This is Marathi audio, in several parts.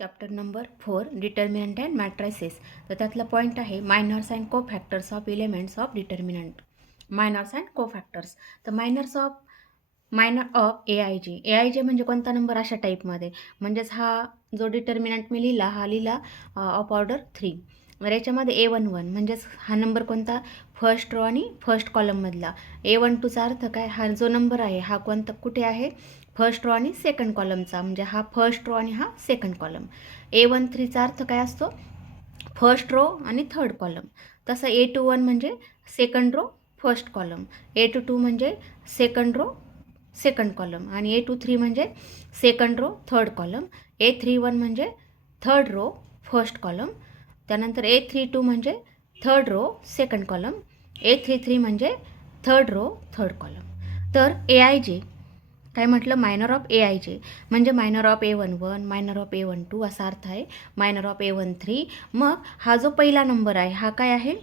Chapter number 4 determinant and matrices. तर त्यातला पॉईंट आहे minors and cofactors of elements of determinant. Minors and cofactors. तर मायनर ऑफ ए आय जे म्हणजे कोणता नंबर अशा टाईपमध्ये, म्हणजेच हा जो डिटर्मिनंट मी लिहिला हा लिहिला ऑफ ऑर्डर 3. तर याच्यामध्ये A11 म्हणजेच हा नंबर कोणता, फर्स्ट रो आणि फर्स्ट कॉलममधला. A12चा अर्थ काय, हा जो नंबर आहे हा कोणता कुठे आहे, फर्स्ट रो आणि सेकंड कॉलमचा, म्हणजे हा फर्स्ट रो आणि हा सेकंड कॉलम. A13चा अर्थ काय असतो, फर्स्ट रो आणि थर्ड कॉलम. तसं A21 म्हणजे second row first column, A22 म्हणजे सेकंड रो सेकंड कॉलम, आणि A23 म्हणजे second row third column, A31 म्हणजे थर्ड रो फर्स्ट कॉलम, त्यानंतर A32 म्हणजे third row second column, A33 म्हणजे थर्ड रो थर्ड कॉलम. तर AIJ काय म्हटलं, मायनर ऑफ AIJ म्हणजे minor of A11, minor of A12 असा अर्थ आहे, मायनर ऑफ A13. मग हा जो पहिला नंबर आहे हा काय आहे,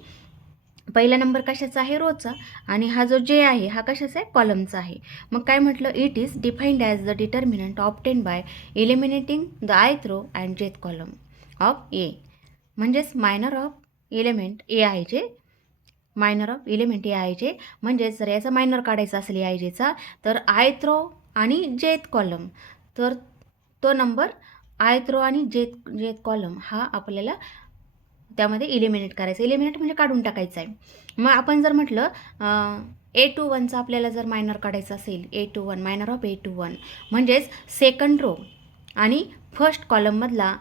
पहिला नंबर कशाचा आहे, रोचा, आणि हा जो जे आहे हा कशाचा आहे, कॉलमचा आहे. मग काय म्हटलं, it is defined as the determinant obtain by eliminating the ith row and jth column of A. म्हणजेच minor of element AIJ, minor of element AIJ म्हणजे जर याचा मायनर काढायचा असेल AIJचा, तर आयथ रो आणि जेथ कॉलम, तर तो नंबर आयथ रो आणि जेथ कॉलम हा आपल्याला त्यामध्ये इलिमिनेट करायचं. इलिमिनेट म्हणजे काढून टाकायचं आहे. मग आपण जर म्हटलं A21चा आपल्याला जर मायनर काढायचं असेल, A21 मायनर ऑफ A21 म्हणजेच सेकंड रो आणि फर्स्ट कॉलममधला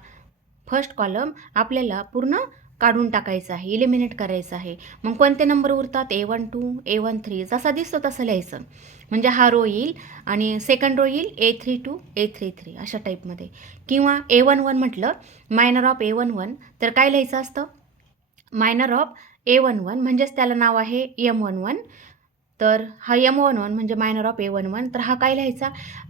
फर्स्ट कॉलम आपल्याला पूर्ण काढून टाकायचं आहे, इलिमिनेट करायचं आहे. मग कोणते नंबर उरतात, A12, A13 जसा दिसतो तसं लिहायचं. म्हणजे हा रो येईल आणि सेकंड रो येईल A32, A33 अशा टाईपमध्ये. किंवा A11 म्हटलं, मायनर ऑफ A11 तर काय लिहायचं असतं, मायनर ऑफ A11 म्हणजेच त्याला नाव आहे M11. तर हा M11 म्हणजे मायनर ऑफ A11, तर हा काय लिहायचा,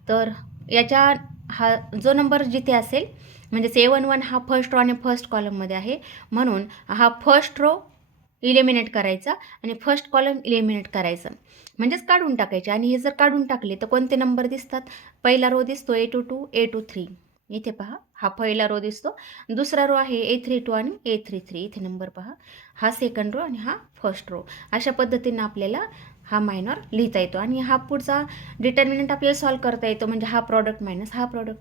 तर याच्या हा जो नंबर जिथे असेल, म्हणजे A11 हा फर्स्ट रो आणि फर्स्ट कॉलममध्ये आहे, म्हणून हा फर्स्ट रो इलिमिनेट करायचा आणि फर्स्ट कॉलम इलिमिनेट करायचं, म्हणजेच काढून टाकायचे. आणि हे जर काढून टाकले तर कोणते नंबर दिसतात, पहिला रो दिसतो A22, A23, इथे पहा हा पहिला रो दिसतो, दुसरा रो आहे A32 आणि A33, इथे नंबर पहा, हा सेकंड रो आणि हा फर्स्ट रो. अशा पद्धतीने आपल्याला हा मायनर लिहिता येतो आणि हा पुढचा डिटर्मिनंट आपल्याला सॉल्व करता येतो, म्हणजे हा प्रॉडक्ट मायनस हा प्रॉडक्ट,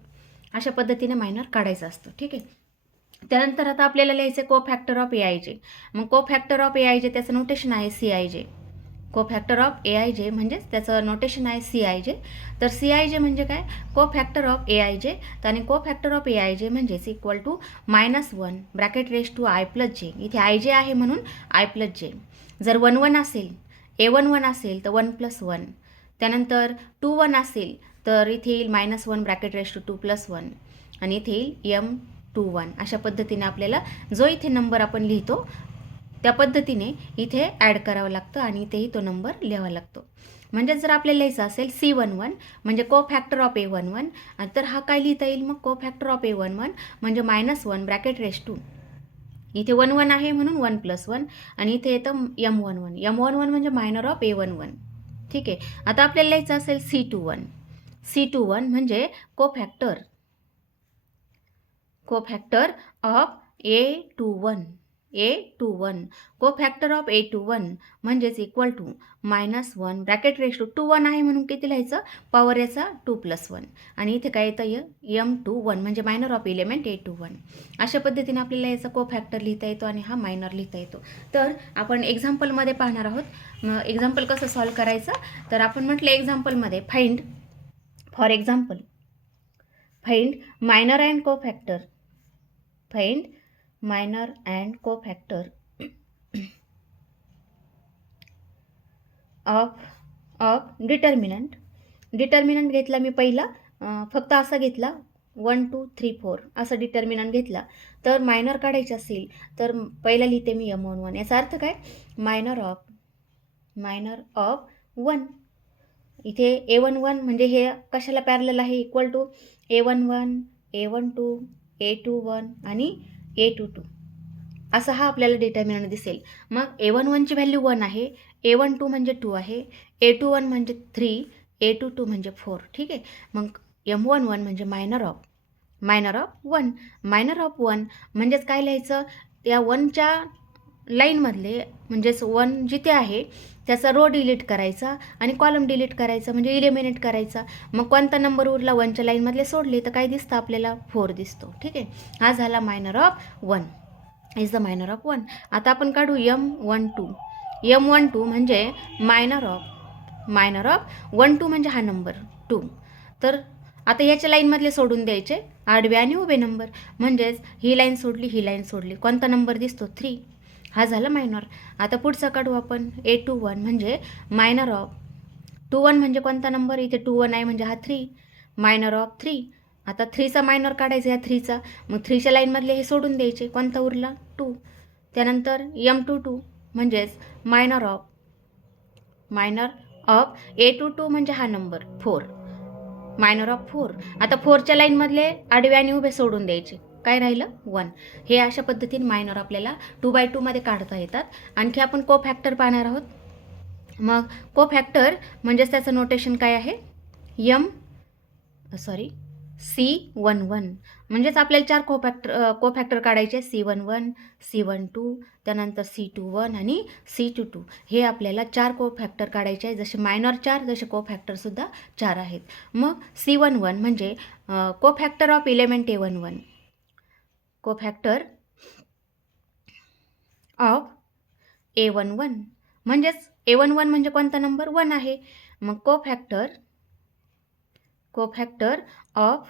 अशा पद्धतीने मायनर काढायचा असतो. ठीक आहे. त्यानंतर आता आपल्याला लिहायचं आहे कोफॅक्टर ऑफ AIJ. मग कोफॅक्टर ऑफ AIJ त्याचं नोटेशन आहे CIJ. कोफॅक्टर ऑफ AIJ म्हणजेच त्याचं नोटेशन आहे CIJ. तर CIJ म्हणजे काय, कोफॅक्टर ऑफ AIJ. आणि कोफॅक्टर ऑफ AIJ म्हणजेच equal to -1 bracket raise to I+J. इथे IJ आहे म्हणून I+J. जर 1 असेल, A11 असेल तर 1+1, त्यानंतर 21 असेल तर इथे येईल -1 ब्रॅकेट रेस टू 2+1, आणि इथे येईल M21. अशा पद्धतीने आपल्याला जो इथे नंबर आपण लिहितो त्या पद्धतीने इथे ॲड करावं लागतं आणि इथेही तो नंबर लिहावा लागतो. म्हणजे जर आपल्याला लिहायचं असेल C11 म्हणजे कोफॅक्टर ऑफ A11, तर हा काय लिहिता येईल, मग कोफॅक्टर ऑफ A11 म्हणजे -1 ब्रॅकेट रेस टू, इथे 1 आहे म्हणून 1+1, आणि इथे येतं M11. M11 म्हणजे मायनर ऑफ A11. ठीक आहे. आता आपल्याला लिहायचं असेल C21 म्हणजे cofactor of A21. कोफॅक्टर of A21 म्हणजेच equal to -1 bracket raise to 21 आहे म्हणून किती लिहायचं, पॉवर याचा 2+1, आणि इथे काय येतं M21 म्हणजे मायनर ऑफ एलिमेंट A21. अशा पद्धतीने आपल्याला याचा कोफॅक्टर लिहिता येतो आणि हा मायनर लिहिता येतो. तर आपण एक्झाम्पलमध्ये पाहणार आहोत. एक्झाम्पल कसं सॉल्व करायचं, तर आपण म्हटलं एक्झाम्पलमध्ये find minor and cofactor, minor and cofactor of determinant घेतला मी पहिला, फक्त असा घेतला 1 2 3 4 असं डिटर्मिनंट घेतला. तर मायनर काढायचे असेल तर पहिला लिहिते मी M11. याचा अर्थ काय, मायनर ऑफ 1. इथे A11 म्हणजे हे कशाला पॅरलल आहे, equal to A11, A12, A21 आणि A22, असा हा आपल्याला डिटर्मिनंट दिसेल. मग A11ची व्हॅल्यू 1 आहे, A12 म्हणजे 2 आहे, A21 म्हणजे 3, A22 म्हणजे 4. ठीक आहे. मग M11 म्हणजे minor of minor of 1. Minor of 1 म्हणजेच काय लिहायचं, त्या 1च्या लाईनमधले म्हणजेच 1 जिथे आहे त्याचा रो डिलीट करायचा आणि कॉलम डिलीट करायचा, म्हणजे इलिमिनेट करायचा. मग कोणता नंबर उरला 1च्या लाईनमधले सोडले तर काय दिसतं आपल्याला, 4 दिसतो. ठीक आहे, हा झाला minor of 1, is the minor of 1. आता आपण काढू M12. M12 म्हणजे मायनर ऑफ 1 2 म्हणजे हा नंबर 2. तर आता याच्या लाईनमधले सोडून द्यायचे आडवे आणि उभे नंबर, म्हणजेच ही लाईन सोडली, कोणता नंबर दिसतो, 3. हा झाला मायनर. आता पुढचा काढू आपण A21 म्हणजे मायनर ऑफ 21 म्हणजे कोणता नंबर, इथे 21 आहे म्हणजे हा 3, मायनर ऑफ 3. आता 3चा मायनर काढायचा या 3चा, मग 3च्या लाईनमधले हे सोडून द्यायचे, कोणता उरला, 2. त्यानंतर M22 म्हणजेच मायनर ऑफ A22 म्हणजे हा नंबर 4, मायनर ऑफ 4. आता 4च्या लाईनमधले आडवे आणि उभे सोडून द्यायचे, काय राहिलं, 1. हे अशा पद्धतीने मायनर आपल्याला 2x2 मध्ये काढता येतात. आणखी आपण कोफॅक्टर पाहणार आहोत. मग कोफॅक्टर म्हणजेच त्याचं नोटेशन काय आहे, C11. म्हणजेच आपल्याला 4 कोफॅक्टर काढायचे, C11, C12, त्यानंतर C21 आणि C22. हे आपल्याला 4 कोफॅक्टर काढायचे आहे, जसे मायनर 4 जसे कोफॅक्टरसुद्धा 4 आहेत. मग C11 म्हणजे cofactor of element A11, cofactor of A11 म्हणजेच A11 म्हणजे कोणता नंबर, 1 आहे. मग कोफॅक्टर ऑफ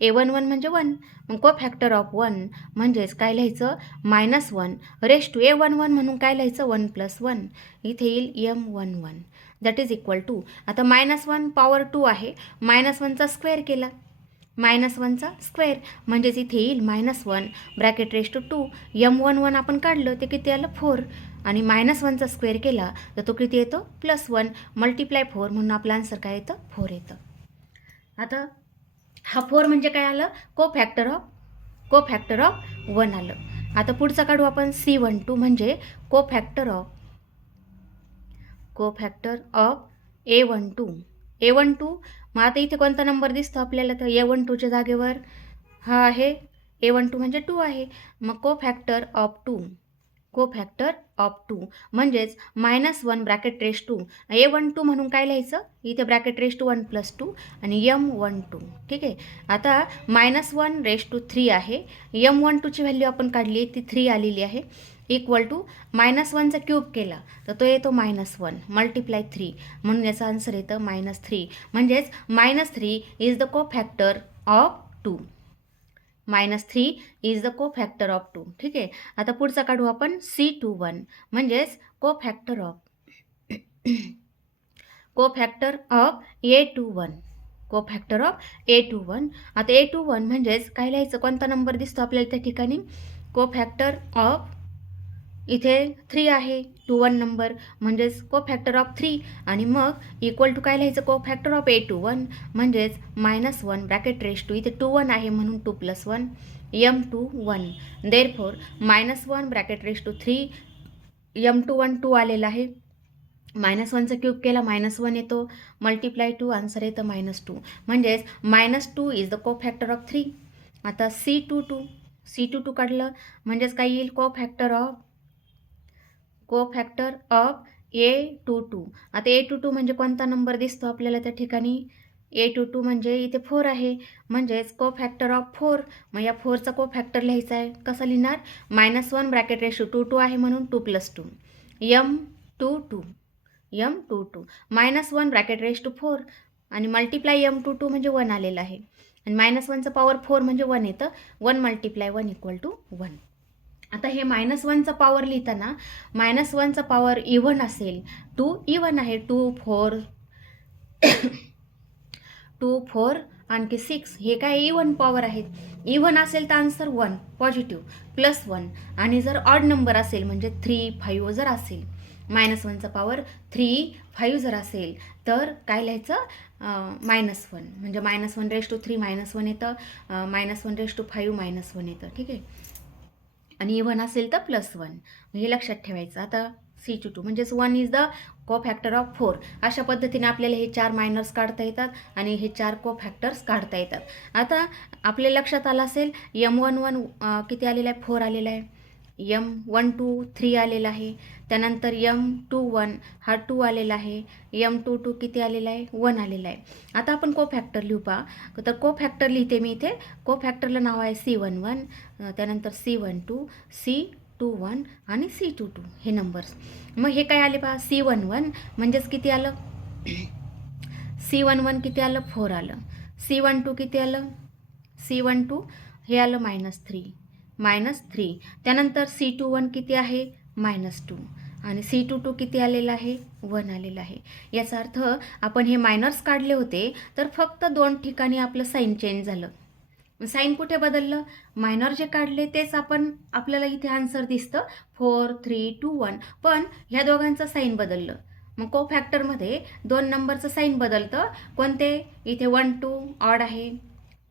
A11 म्हणजे 1, मग कोफॅक्टर ऑफ 1 म्हणजेच काय लिहायचं, -1 रेश टू A11 म्हणून काय लिहायचं, 1 + 1. इथे येईल M11 that is equal to, आता -1 पॉवर 2 आहे, -1चा स्क्वेअर केला, -1चा स्क्वेअर म्हणजेच इथे येईल -1 ब्रॅकेट रेश टू 2. M11 आपण काढलं ते किती आलं, 4, आणि -1चा स्क्वेअर केला तर तो किती येतो, +1 मल्टिप्लाय 4, म्हणून आपलं आन्सर काय येतं, 4 येतं. आता हा 4 म्हणजे काय आलं, कोफॅक्टर ऑफ 1 आलं. आता पुढचा काढू आपण C12 म्हणजे कोफॅक्टर ऑफ A12. मग आता इथे कोणता नंबर दिसतो आपल्याला, तर A12च्या जागेवर हा आहे, A12 म्हणजे 2 आहे. मग कोफॅक्टर ऑफ 2 म्हणजेच -1 ब्रॅकेट रेश टू A12 म्हणून काय लिहायचं, इथे ब्रॅकेट रेश टू 1 + 2 आणि M12. ठीक आहे, आता -1 रेश टू 3 आहे, M12ची व्हॅल्यू आपण काढली ती 3 आलेली आहे, इक्वल टू -1चा क्यूब केला तर तो येतो -1 मल्टिप्लाय 3, म्हणून याचा आन्सर येतं -3. म्हणजेच -3 is the cofactor of 2, -3 is the cofactor of 2. ठीक आहे, आता पुढचा काढू आपण C21 म्हणजेच कोफॅक्टर ऑफ A21, आता A21 म्हणजेच काय लिहायचं, कोणता नंबर दिसतो आपल्याला त्या ठिकाणी, कोफॅक्टर ऑफ, इथे 3 आहे, 21 नंबर म्हणजेच कोफॅक्टर ऑफ 3, आणि मग इक्वल टू काय लिहायचं, कोफॅक्टर ऑफ A21 म्हणजेच -1 ब्रॅकेट रेश टू, इथे 21 आहे म्हणून 2 + 1 M21. Therefore -1 bracket raise to 3 M21 2 आलेला आहे, -1चा क्यूब केला -1 येतो, मल्टिप्लाय 2 आन्सर येतं -2. म्हणजेच -2 इज द कोफॅक्टर ऑफ 3. आता C22 काढलं म्हणजेच काय येईल, कोफॅक्टर ऑफ A22. आता A22 म्हणजे कोणता नंबर दिसतो आपल्याला त्या ठिकाणी, A22 म्हणजे इथे 4 आहे, म्हणजेच कोफॅक्टर ऑफ 4. मग या 4चा कोफॅक्टर लिहायचा आहे, कसा लिहिणार, -1 ब्रॅकेट रेश टू 2 आहे म्हणून 2 + 2 M22, -1 ब्रॅकेट रेश टू 4 आणि मल्टिप्लाय M22 म्हणजे 1 आलेलं आहे, आणि -1चा पॉवर 4 म्हणजे 1 येतं, 1 × 1 = 1. आता हे -1चा पॉवर लिहिताना -1चा पॉवर इव्हन असेल, 2 इव्हन आहे, 2 4 आणखी 6 हे काय इव्हन पॉवर आहेत, इव्हन असेल तर आन्सर 1 पॉझिटिव्ह +1, आणि जर ऑड नंबर असेल म्हणजे 3 5 जर असेल, -1चा पॉवर 3 5 जर असेल तर काय लिहायचं, -1 म्हणजे -1 रेश टू 3 -1 येतं, -1 रेश टू 5 -1 येतं. ठीक आहे, आणि इव्हन असेल तर +1, हे लक्षात ठेवायचं. आता C22 म्हणजेच 1 इज द को फॅक्टर ऑफ 4. अशा पद्धतीने आपल्याला हे 4 मायनर्स काढता येतात आणि हे 4 को फॅक्टर्स काढता येतात. आता आपल्या लक्षात आलं असेल M11 किती आलेला आहे, 4 आलेला आहे. M12 3 आलेला आहे. त्यानंतर M21 हा 2 आलेला आहे. M22 किती आलेला आहे, 1 आलेला आहे. आता आपण को फॅक्टर लिहू पहा. तर को फॅक्टर लिहिते मी इथे. को फॅक्टरला नाव आहे C11, त्यानंतर C12, C21 आणि C22 हे नंबर्स. मग हे काय आले पहा, C11 म्हणजेच किती आलं, C11 किती आलं, 4 आलं. C12 किती आलं, C12 हे आलं -3. त्यानंतर C21 किती आहे, -2 आणि C22 किती आलेलं आहे, 1 आलेलं आहे. याचा अर्थ आपण हे मायनर्स काढले होते तर फक्त 2 ठिकाणी आपलं साईन चेंज झालं. साईन कुठे बदललं, मायनर जे काढले तेच आपल्याला इथे आन्सर दिसतं 4 3 2 1, पण ह्या दोघांचं साईन बदललं. मग को फॅक्टरमध्ये 2 नंबरचं साईन बदलतं. कोणते, इथे 1 2 ऑड आहे,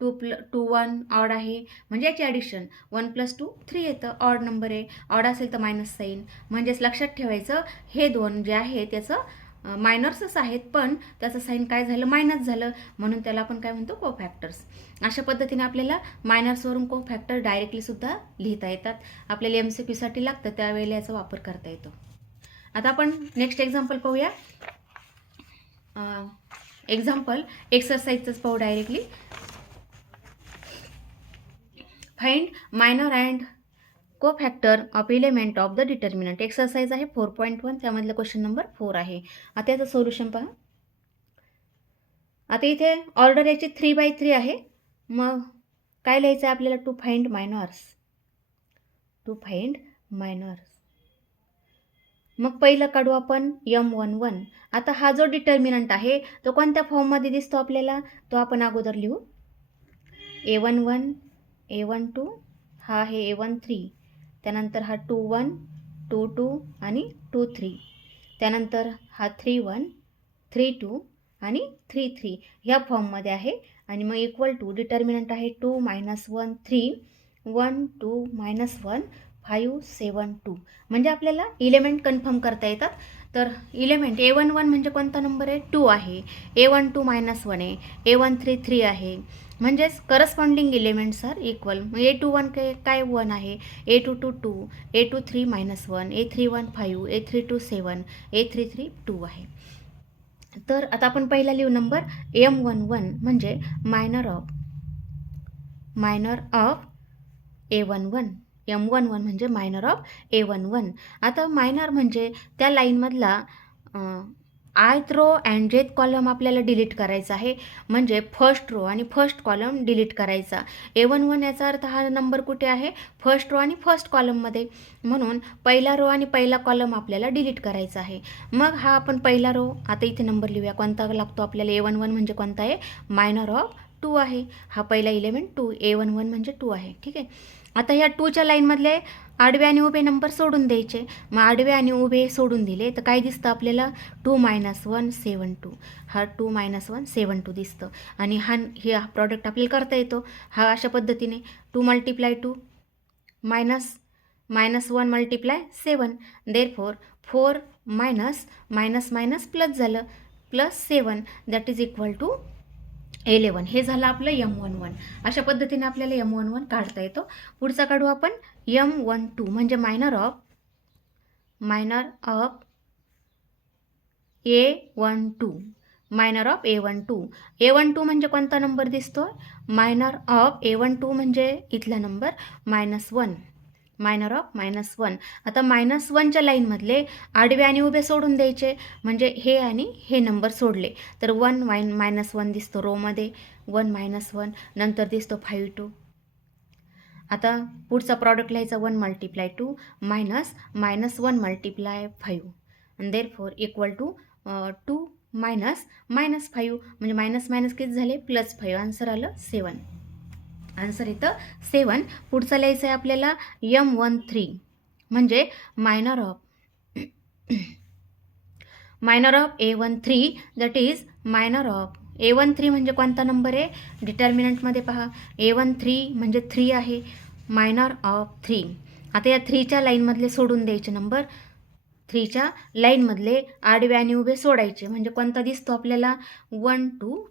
2 1 ऑड आहे, म्हणजे याची ॲडिशन 1 + 2 3 येतं. ऑड नंबर आहे, ऑड असेल तर मायनस साईन. म्हणजेच लक्षात ठेवायचं हे 2 जे आहे त्याचं मायनर्सच आहेत, पण त्याचं साईन काय झालं, मायनस झालं, म्हणून त्याला आपण काय म्हणतो, को फॅक्टर्स. अशा पद्धतीने आपल्याला मायनर्सवरून को फॅक्टर डायरेक्टली सुद्धा लिहिता येतात. आपल्याला MCQसाठी लागतं त्यावेळेला याचा वापर करता येतो. आता आपण नेक्स्ट एक्झाम्पल पाहूया. एक्झाम्पल एक्सरसाइजच पाहू directly. Find minor and cofactor of element of the determinant. Exercise आहे 4.1, त्यामधलं क्वेश्चन नंबर 4 आहे. आता याचं सोल्युशन पहा. आता इथे ऑर्डर याची 3/3 आहे. मग काय लिहायचं आहे आपल्याला, टू फाइंड मायनर्स. मग पहिलं काढू आपण M11. आता हा जो डिटर्मिनंट आहे तो कोणत्या फॉर्ममध्ये दिसतो आपल्याला, तो आपण अगोदर लिहू. A11 A12 हा आहे A13, त्यानंतर हा 21 22 आणि 23, त्यानंतर हा 31 32 आणि 33 ह्या फॉर्ममध्ये आहे. आणि मग इक्वल टू डिटर्मिनंट आहे 2 - 1 3 1 2 - 1 5 7 2. म्हणजे आपल्याला इलेमेंट कन्फर्म करता येतात. तर इलेमेंट A11 म्हणजे कोणता नंबर आहे, 2 आहे. A12 -1 आहे. A13 3 आहे. म्हणजेच करस्पॉन्डिंग इलेमेंट्स आर इक्वल. मग A21 काय 1 आहे, A22 2, A23 -1, A31 5, A32 7, A33 2 आहे. तर आता आपण पहिला लिहू नंबर M11 म्हणजे मायनर ऑफ A11. M11 म्हणजे मायनर ऑफ A11. आता मायनर म्हणजे त्या लाईनमधला ith row and jth column आपल्याला डिलीट करायचा आहे. म्हणजे फर्स्ट रो आणि फर्स्ट कॉलम डिलीट करायचा. A11 याचा अर्थ हा नंबर कुठे आहे, फर्स्ट रो आणि फर्स्ट कॉलममध्ये. म्हणून पहिला रो आणि पहिला कॉलम आपल्याला डिलीट करायचा आहे. मग हा आपण पहिला रो, आता इथे नंबर लिहूया कोणता लागतो आपल्याला. A11 म्हणजे कोणता आहे, मायनर ऑफ 2 आहे. हा पहिला इलेमेंट 2, A11 म्हणजे 2 आहे. ठीक आहे. आता ह्या 2च्या लाईनमधले आडवे आणि उभे नंबर सोडून द्यायचे. मग आडवे आणि उभे सोडून दिले तर काय दिसतं आपल्याला, 2 - 1 7 2. हा 2 - 1 7 2 दिसतं. आणि हा प्रॉडक्ट आपल्याला करता येतो. हा अशा पद्धतीने 2 × 2 -1 × 7. देअरफॉर 4 - प्लस झालं +7 दॅट इज इक्वल टू 11. हे झालं आपलं M11. अशा पद्धतीने आपल्याला M11 काढता येतो. पुढचा काढू आपण M12 म्हणजे minor of A12. Minor of A12. A12 म्हणजे कोणता नंबर दिसतो, मायनर ऑफ A12 म्हणजे इथला नंबर -1. Minor of -1. आता -1च्या लाईनमधले आडवे आणि उभे सोडून द्यायचे. म्हणजे हे आणि हे नंबर सोडले तर 1 -1 दिसतो रोमध्ये. 1 -1 नंतर दिसतो 5 2. आता पुढचा प्रॉडक्ट लिहायचा 1 × 2 -1 × 5 आणि देअरफॉर इक्वल टू 2 -5 म्हणजे मायनस किती झाले, +5. आन्सर आलं 7. आन्सर इथं 7. पुढचा लिहायचं आहे आपल्याला M13 म्हणजे minor of A13 that is minor of A13 म्हणजे कोणता नंबर आहे, डिटर्मिनंटमध्ये पहा. A13 म्हणजे 3 आहे. Minor of 3. आता या 3च्या लाईनमधले सोडून द्यायचे नंबर 3च्या लाईनमधले आडवे आणि उभे सोडायचे. म्हणजे कोणता दिसतो आपल्याला 1 2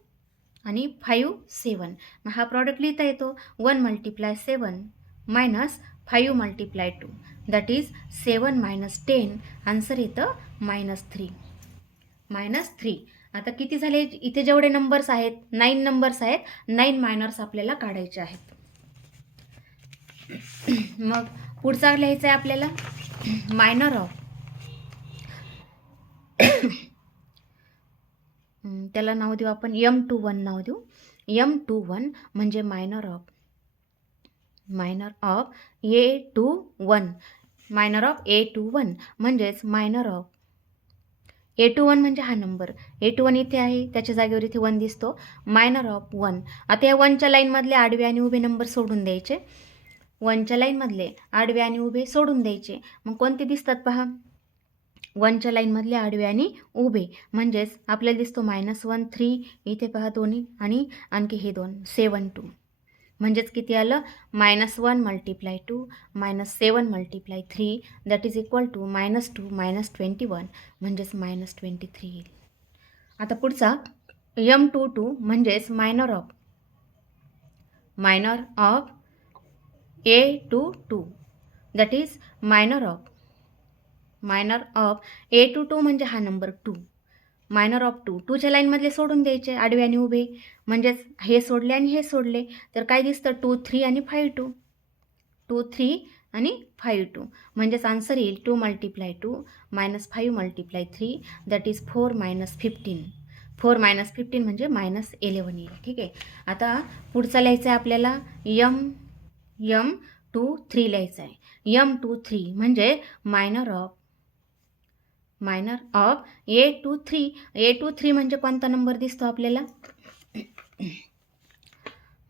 आणि 5 7. मग हा प्रॉडक्ट लिहिता येतो 1 × 7 मायनस 5 × 2 दॅट इज 7 - 10. आन्सर येतं -3. -3. आता किती झाले? इथे जेवढे नंबर्स आहेत 9 नंबर्स आहेत. 9 मायनर्स आपल्याला काढायचे आहेत. मग पुढचा लिहायचा आहे आपल्याला मायनर ऑफ, त्याला नाव देऊ आपण M21 नाव देऊ. M21 म्हणजे minor of A21. Minor of A21 म्हणजेच मायनर ऑफ A21 म्हणजे हा नंबर. A21 इथे आहे, त्याच्या जागेवर इथे 1 दिसतो. Minor of 1. आता या 1च्या लाईनमधले आडवे आणि उभे नंबर सोडून द्यायचे. 1च्या लाईनमधले आडवे आणि उभे सोडून द्यायचे. मग कोणते दिसतात पहा? 1च्या लाईनमधले आडवे आणि उभे म्हणजेच आपल्याला दिसतो -1 3 इथे पहा दोन्ही आणि आणखी हे 2 7 2. म्हणजेच किती आलं? -1 × 2 -7 × 3 दॅट इज इक्वल टू -2 -21 म्हणजेच -23 येईल. आता पुढचा M22 म्हणजेच minor of A22 that is minor of A22 म्हणजे हा नंबर 2. Minor of 2. 2च्या लाईनमधले सोडून द्यायचे आडवे आणि उभे म्हणजेच हे सोडले आणि हे सोडले तर काय दिसतं? 2 3 आणि 5 2. 2 3 आणि 5 2 म्हणजेच आन्सर येईल 2 × 2 -5 × 3 दॅट इज 4 - 15. 4 - 15 म्हणजे -11 येईल. ठीक आहे. आता पुढचा लिहायचा आहे आपल्याला M23 लिहायचा आहे. M23 म्हणजे मायनर ऑफ A23. A23 म्हणजे कोणता नंबर दिसतो आपल्याला?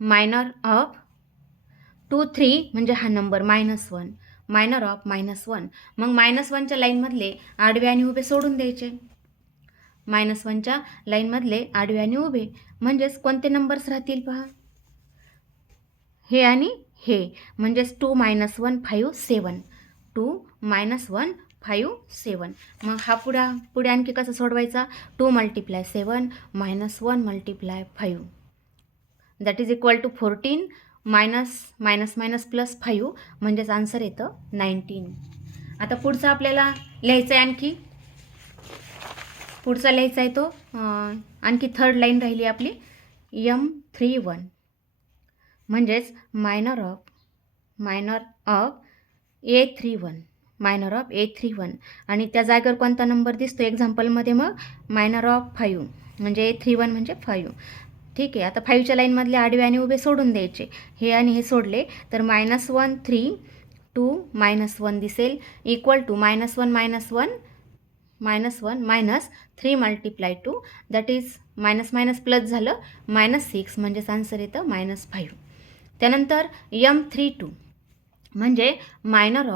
मायनर ऑफ 23 म्हणजे हा नंबर -1. Minor of -1. मग -1च्या लाईनमधले आडवे आणि उभे सोडून द्यायचे. -1च्या लाईनमधले आडवे आणि उभे म्हणजेच कोणते नंबर्स राहतील पहा? हे आणि हे म्हणजेच 2 - 1 5 7. 2 - 1 5 7. मग हा पुढे आणखी कसं सोडवायचा? 2 × 7 -1 × 5 दॅट इज इक्वल टू 14 -+5 म्हणजेच आन्सर येतं 19. आता पुढचा आपल्याला लिहायचा आहे आणखी. पुढचा लिहायचा आहे तो आणखी 3rd लाईन राहिली आपली M31 म्हणजेच minor of A31. Minor of A31 आणि त्या जागेवर कोणता नंबर दिसतो एक्झाम्पलमध्ये? मग मायनर ऑफ 5 म्हणजे A31 म्हणजे 5. ठीक आहे. आता 5च्या लाईनमधले आडवे आणि उभे सोडून द्यायचे. हे आणि हे सोडले तर -1 3 2 -1 दिसेल equal to -1 - 1 -3 × 2 that is minus plus झालं -6 म्हणजेच आन्सर येतं -5. त्यानंतर M32 म्हणजे मायनर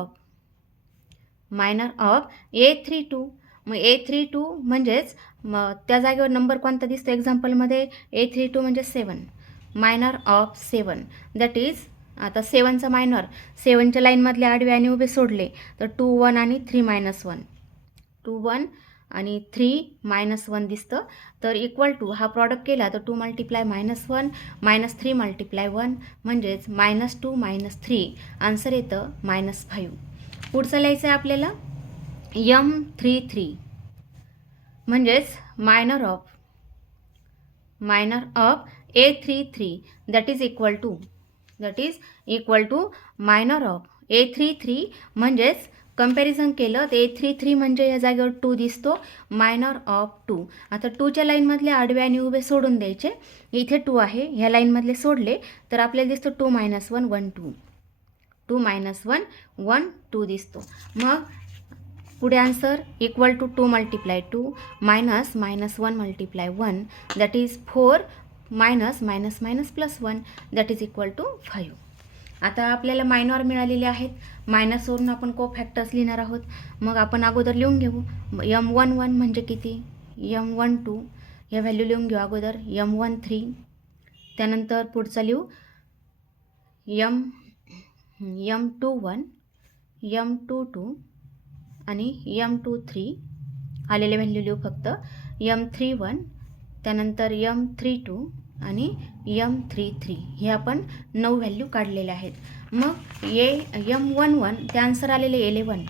ऑफ A32. मग A32 म्हणजेच त्या जागेवर नंबर कोणता दिसतो एक्झाम्पलमध्ये? A32 म्हणजे 7. मायनर ऑफ 7 दॅट इज आता 7चा मायनर 7च्या लाईनमधले आडवे आणि उभे सोडले तर 2 1 आणि 3 -1. 2 1 आणि 3 -1 दिसतं तर इक्वल टू हा प्रॉडक्ट केला तर 2 × -1 -3 × 1 म्हणजेच -2 -3 आन्सर येतं -5. पुढचं लिहायचं आहे आपल्याला M33 म्हणजेच minor of A33 that is equal to minor of A33 म्हणजेच कंपॅरिझन केलं तर A33 म्हणजे या जागेवर 2 दिसतो. Minor of 2. आता 2च्या लाईनमधले आडवे आणि उभे सोडून द्यायचे. इथे 2 आहे, ह्या लाईनमधले सोडले तर आपल्याला दिसतो 2 - 1 1 2. 2 - 1 1 2 दिसतो. मग पुढे answer equal to 2 × 2 -1 × 1 that is 4 -+1 that is equal to 5. आता आपल्याला मायनॉर मिळालेले आहेत. मायनसवरून आपण कोफॅक्टर्स लिहिणार आहोत. मग आपण अगोदर लिहून घेऊ M11 म्हणजे किती, M12 या व्हॅल्यू लिहून घेऊ अगोदर. M13 त्यानंतर पुढचा लिहू M21 M22 आणि M23 आलेले व्हॅल्यू लिहू फक्त. M31 त्यानंतर M32 आणि M33 हे आपण 9 व्हॅल्यू काढलेले आहेत. मग M11 ते आन्सर आलेले 11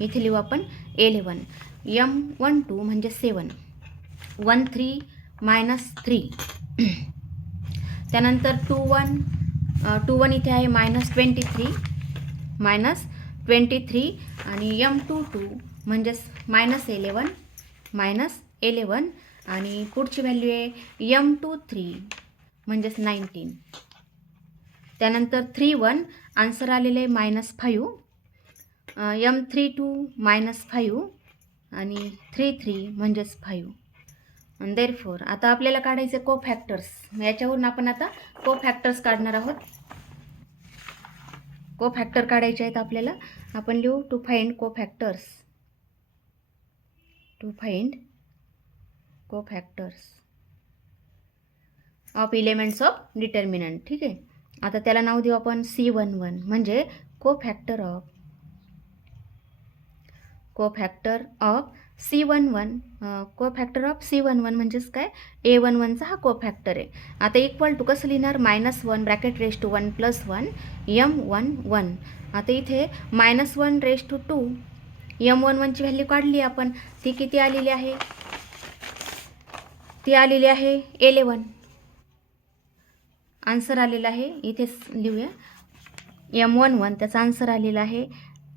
इथे लिहू आपण 11. M12 म्हणजे 7. 13 -3 त्यानंतर 21 इथे आहे -23 आणि M22 म्हणजे -11 आणि पुढची व्हॅल्यू आहे M23 म्हणजेच 19. त्यानंतर 31 आन्सर आलेले आहे -5. M32 -5 आणि 33 म्हणजेच 5. देअरफॉर आता आपल्याला काढायचे कोफॅक्टर्स. याच्यावरून आपण आता कोफॅक्टर्स काढणार आहोत. कोफॅक्टर काढायचे आहेत आपल्याला. आपण लिहू to find cofactors. To find cofactors of elements of determinant. ठीक आहे. आता त्याला नाव देऊ आपण C11 म्हणजे cofactor of C11. कोफॅक्टर of C11 म्हणजेच काय, A11चा हा कोफॅक्टर आहे. आता इक्वल टू कसं लिहिणार, -1 ब्रॅकेट रेस टू 1 + 1 M11. आता इथे -1 रेस टू 2 M11ची व्हॅल्यू काढली आपण. ती किती आलेली आहे, ती आलेली आहे 11. आन्सर आलेला आहे इथेच लिहूया M11 त्याचा आन्सर आलेला आहे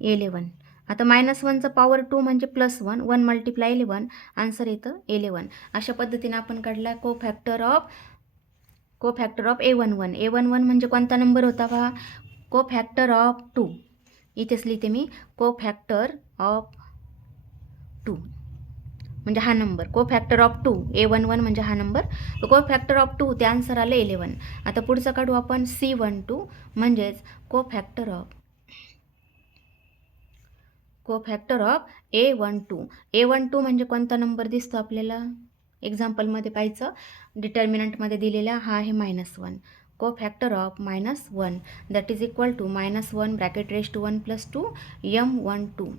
11. आता -1चा पॉवर 2 म्हणजे +1 1 × 11 आन्सर येतं 11. अशा पद्धतीने आपण काढला कोफॅक्टर ऑफ A11. A11 म्हणजे कोणता नंबर होता पहा, कोफॅक्टर ऑफ 2. इथेच लिहिते मी कोफॅक्टर ऑफ 2 म्हणजे हा नंबर कोफॅक्टर ऑफ 2. A11 म्हणजे हा नंबर. कोफॅक्टर ऑफ 2 ते आन्सर आलं 11. आता पुढचं काढू आपण C12 म्हणजेच कोफॅक्टर ऑफ A12. A12 म्हणजे कोणता नंबर दिसतो आपल्याला, एक्झाम्पलमध्ये पाहायचं. डिटर्मिनंटमध्ये दिलेला हा आहे -1. Cofactor of -1 that is equal to -1 bracket raise to 1 + 2 M12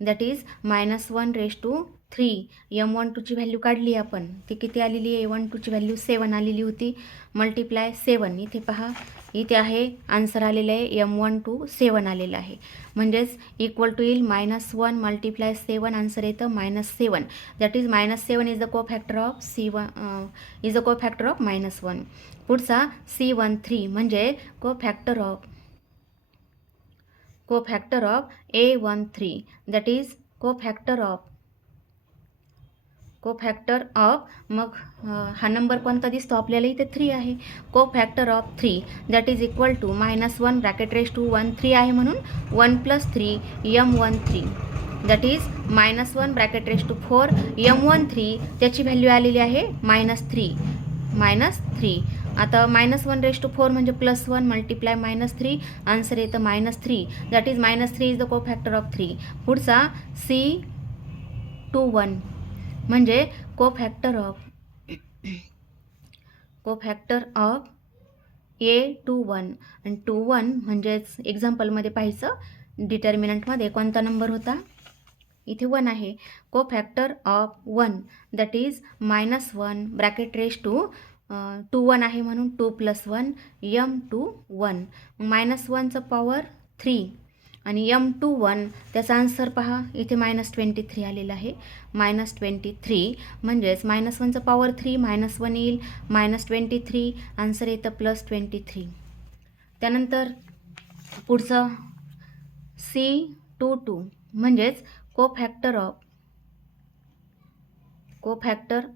that is -1 raise to 3. M12ची व्हॅल्यू काढली आपण. ती किती आलेली आहे, A12ची व्हॅल्यू 7 आलेली होती. × 7 इथे पहा, इथे आहे आन्सर आलेलं आहे M12 7 आलेलं आहे. म्हणजेच इक्वल टू येईल -1 × 7 आन्सर येतं -7. That is -7 is the cofactor of -1. पुढचा C13 म्हणजे cofactor of A13 that is cofactor of मग हा नंबर कोणता दिसतो आपल्याला, इथे 3 आहे. Cofactor of 3 that is equal to -1 bracket raise to 1 3 आहे म्हणून 1 + 3 M13 that is -1 bracket raise to 4 M13. त्याची व्हॅल्यू आलेली आहे -3. आता -1 रेस टू 4 म्हणजे +1 × -3 आन्सर येतं -3. That is -3 is the cofactor of 3. पुढचा C21 म्हणजे कोफॅक्टर ऑफ A21. आणि 21 म्हणजेच एक्झाम्पलमध्ये पाहायचं, डिटर्मिनंटमध्ये कोणता नंबर होता, इथे 1 आहे. Cofactor of 1 that is -1 bracket raise to 2 1 आहे म्हणून 2 + 1 M21. -1चा पॉवर 3 आणि M21 त्याचा आन्सर पहा, इथे -23 आलेला आहे. -23 म्हणजेच -1चा पॉवर 3 -1 येईल -23 आन्सर येतं +23. त्यानंतर पुढचं C22 म्हणजेच cofactor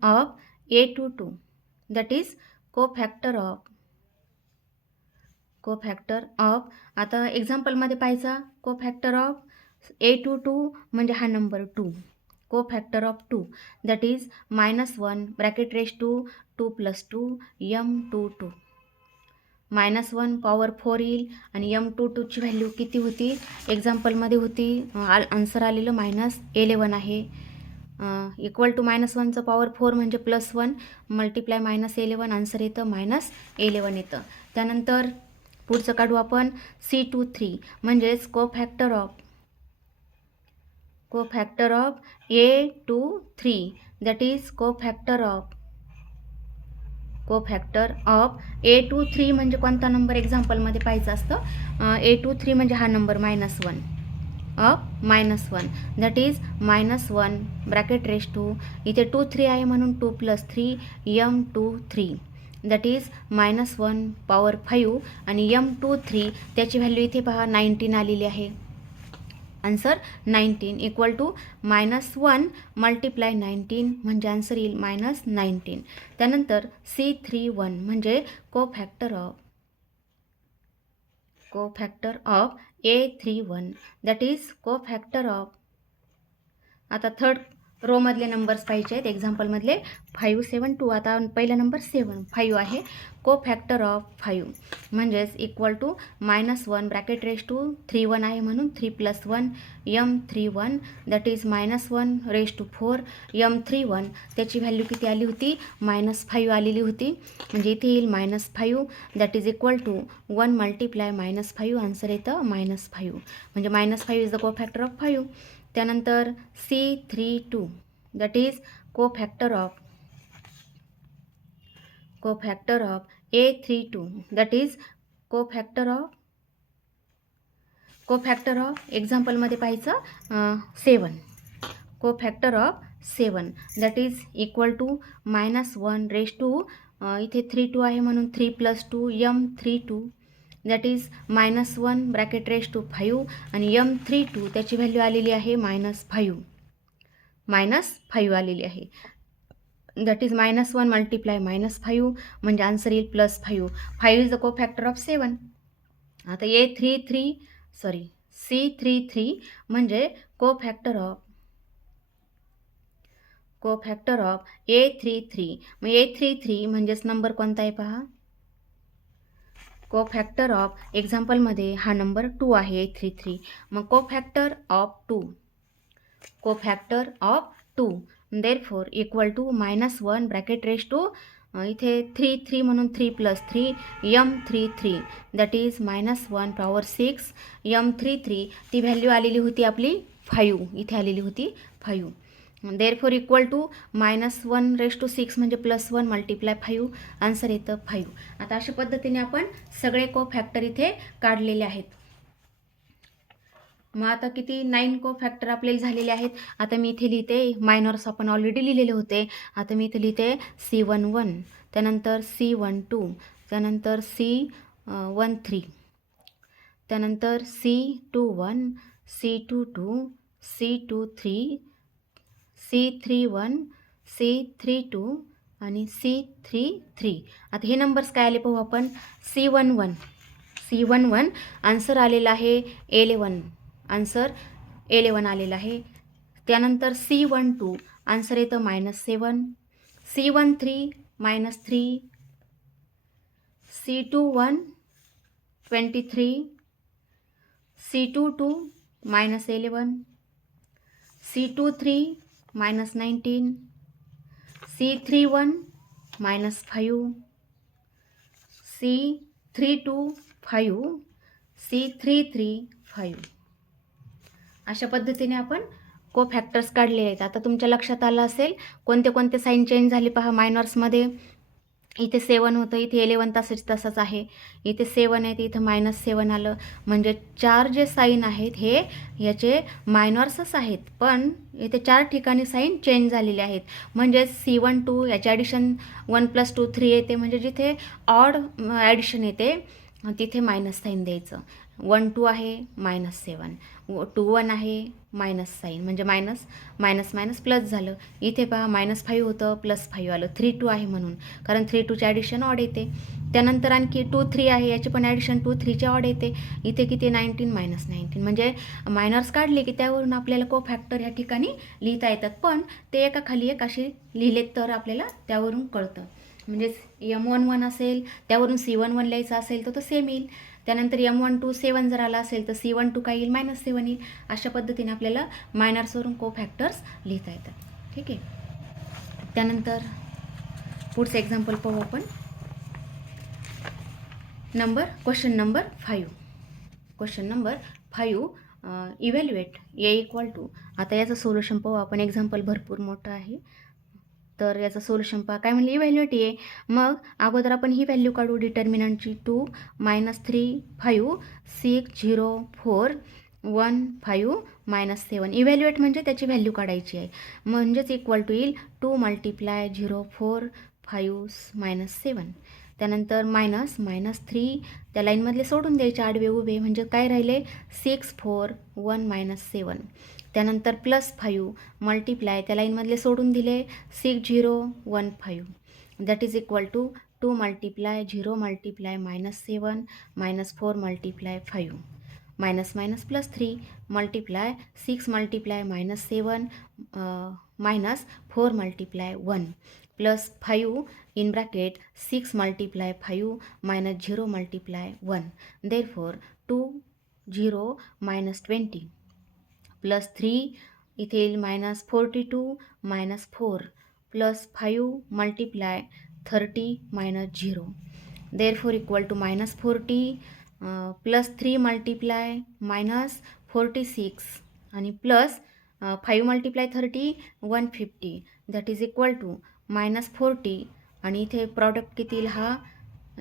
of A22 that is cofactor of आता एक्झाम्पलमध्ये पाहायचा, कोफॅक्टर ऑफ A22 म्हणजे हा number 2. Cofactor of 2 that is -1 bracket raise to 2 + 2 M22. -1 power 4 येईल आणि M22ची व्हॅल्यू किती होती, एक्झाम्पलमध्ये होती, आन्सर आलेलं -11 आहे. इक्वल टू -1चा पॉवर 4 म्हणजे +1 × -11 आन्सर येतं -11 येतं. त्यानंतर पुढचं काढू आपण C23 म्हणजेच कोफॅक्टर cofactor of a 2 3, that is cofactor of a 2 3 म्हणजे कोणता नंबर एक्झाम्पलमध्ये पाहायचा असतं. a 2 3 म्हणजे हा number -1 of -1, that is -1 bracket raise to, इथे 2 3 आहे म्हणून 2 + 3 m2 3, दॅट इज -1 पॉवर 5 आणि m2 3 त्याची व्हॅल्यू इथे पहा 19 आलेली आहे. आन्सर 19 इक्वल टू -1 × 19 म्हणजे आन्सर येईल -19. त्यानंतर C31 म्हणजे cofactor of A31, that is cofactor of, आता थर्ड रो मधले नंबर्स पाहिजे आहेत एक्झाम्पलमधले 5 7 2. आता पहिला नंबर 5 आहे. कोफॅक्टर ऑफ 5 म्हणजेच equal to -1 bracket raise to 3 1 आहे म्हणून 3 + 1 m31, that is -1 raise to 4 m31, त्याची व्हॅल्यू किती आली होती -5 आलेली होती, म्हणजे इथे येईल -5, that is equal to 1 × -5, answer येतं -5, म्हणजे -5 इज द कोफॅक्टर ऑफ 5. त्यानंतर C32, that is cofactor of A32, that is cofactor of एक्झाम्पलमध्ये पाहायचं 7, cofactor of 7, that is equal to -1 raise to, इथे 3 2 आहे म्हणून 3 + 2 m32, that is -1 bracket raise to 5 आणि m32 त्याची व्हॅल्यू आलेली आहे -5 आलेली आहे, दॅट इज -1 × -5 म्हणजे आन्सर येईल +5. 5 इज द कोफॅक्टर ऑफ 7. आता C33 म्हणजे कोफॅक्टर ऑफ A33, मग A33 म्हणजेच नंबर कोणता आहे पहा, कोफॅक्टर ऑफ एक्झाम्पलमध्ये हा नंबर 2 आहे A33, मग cofactor of 2 therefore equal to -1 bracket raise to, इथे 3 3 म्हणून 3 + 3 m33, that is -1 power 6 m33, ती व्हॅल्यू आलेली होती आपली 5, इथे आलेली होती 5, therefore equal to -1 raise to 6 म्हणजे +1 × 5, आन्सर येतं 5. आता अशा पद्धतीने आपण सगळे कोफॅक्टर इथे काढलेले आहेत. मग आता किती 9 कोफॅक्टर आपल्याला झालेले आहेत. आता मी इथे लिहिते, मायनर्स आपण ऑलरेडी लिहिलेले होते. आता मी इथे लिहिते C11, त्यानंतर C12, त्यानंतर C13, त्यानंतर C21, C22, C23, C31, C32 आणि C33. आता हे नंबर्स काय आले पाहू आपण. C11 आन्सर आलेला आहे 11, आन्सर 11 आलेला आहे. त्यानंतर C12 आन्सर येतं -7, C13 -3, C21 23, C22 -11, C23 -19, C31 -5, C32 5, C33 5. अशा पद्धतीने आपण कोफॅक्टर्स काढलेले आहेत. आता तुमच्या लक्षात आलं असेल कोणते कोणते साईन चेंज झाले पहा मायनर्समध्ये. इथे 7 होतं, इथे 11 तसंच आहे, इथे 7 आहे, इथं -7 आलं, म्हणजे 4 जे साईन आहेत हे याचे मायनर्सच आहेत, पण इथे 4 ठिकाणी साईन चेंज झालेले आहेत. म्हणजे C12 याचे ॲडिशन 1 + 2 3 येते, म्हणजे जिथे ऑड ॲडिशन येते तिथे मायनस साईन द्यायचं. 1 2 आहे -7, 2 1 आहे मायनस साईन, म्हणजे मायनस प्लस झालं. इथे पहा -5 होतं +5 आलं, 3 2 आहे म्हणून, कारण 3 2 चे ॲडिशन ऑड येते. त्यानंतर आणखी 2 3 आहे, याचे पण ॲडिशन 2 3 चे ऑड येते. इथे किती 19 -19, म्हणजे मायनर्स काढले की त्यावरून आपल्याला कोफॅक्टर ह्या ठिकाणी लिहिता येतात, पण ते एकाखाली एक असे लिहिलेत तर आपल्याला त्यावरून कळतं. म्हणजे M11 असेल त्यावरून C11 लिहायचं असेल तर तो सेम येईल. त्यानंतर M12 7 जर आला असेल तर C12 काय येईल -7 येईल. अशा पद्धतीने आपल्याला मायनर्सवरून कोफॅक्टर्स लिहिता येतात. ठीक आहे. त्यानंतर पुढचं एक्झाम्पल पाहू आपण. Question number 5. Evaluate A equal to, आता याचं सोल्युशन पाहू आपण. एक्झाम्पल भरपूर मोठं आहे, तर याचं सोल्युशन पहा. काय म्हणलं, इव्हॅल्युएट ए. मग अगोदर आपण ही व्हॅल्यू काढू डिटर्मिनंटची. 2 -3 5 6 0 4 1 5 -7. इव्हॅल्युएट म्हणजे त्याची व्हॅल्यू काढायची आहे, म्हणजेच इक्वल टू येईल 2 × 0 4 5 -7. त्यानंतर -3 त्या लाईनमधले सोडून द्यायचे आडवे उभे, म्हणजे काय राहिले 6 4 1 -7. त्यानंतर +5 मल्टिप्लाय त्या लाईनमधले सोडून दिले 6 0 1 5. That is equal to 2 × 0 × -7 -4 × 5 -+3 multiply 6 × -7 -4 × 1 +5 in bracket 6 × 5 -0 × 1. Therefore 2 0 -20 +3 इथे येईल -42 -4 +5 × 30 -0. Therefore equal to -40 +3 × -46 आणि +5 × 30 150. दॅट इज इक्वल टू -40 आणि इथे प्रॉडक्ट किती येईल हा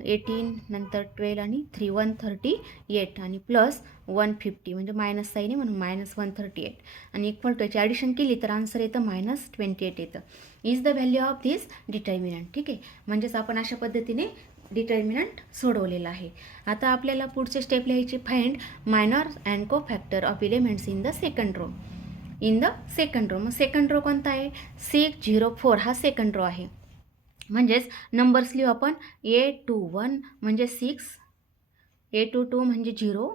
18 नंतर 12 आणि 3 138 आणि +150 म्हणजे मायनस साईन आहे म्हणून -138 आणि इक्वल टू याची ॲडिशन केली तर आन्सर येतं -28 येतं. Is the value of this determinant. ठीक आहे, म्हणजेच आपण अशा पद्धतीने डिटर्मिनंट सोडवलेला आहे. आता आपल्याला पुढचे स्टेप लिहायची. Find minor and cofactor of elements in the second row. मग सेकंड रो कोणता आहे, 6 0 4 हा सेकंड रो आहे. म्हणजेच नंबर्स लिहू आपण. A21 म्हणजे 6, A22 म्हणजे 0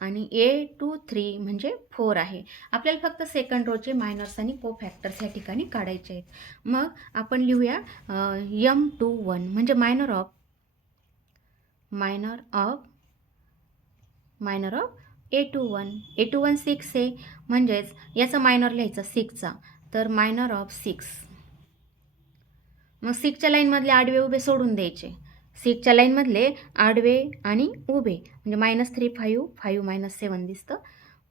आणि A23 म्हणजे 4 आहे. आपल्याला फक्त सेकंड रोचे मायनर्स आणि को फॅक्टर्स या ठिकाणी काढायचे आहेत. मग आपण लिहूया M21 म्हणजे मायनर ऑफ A21 6 आहे, म्हणजेच याचा मायनर लिहायचा 6चा, तर मायनर ऑफ 6. मग 6च्या लाईनमधले आडवे उभे सोडून द्यायचे. 6च्या लाईनमधले आडवे आणि उभे म्हणजे -3 5 5 -7 दिसतं,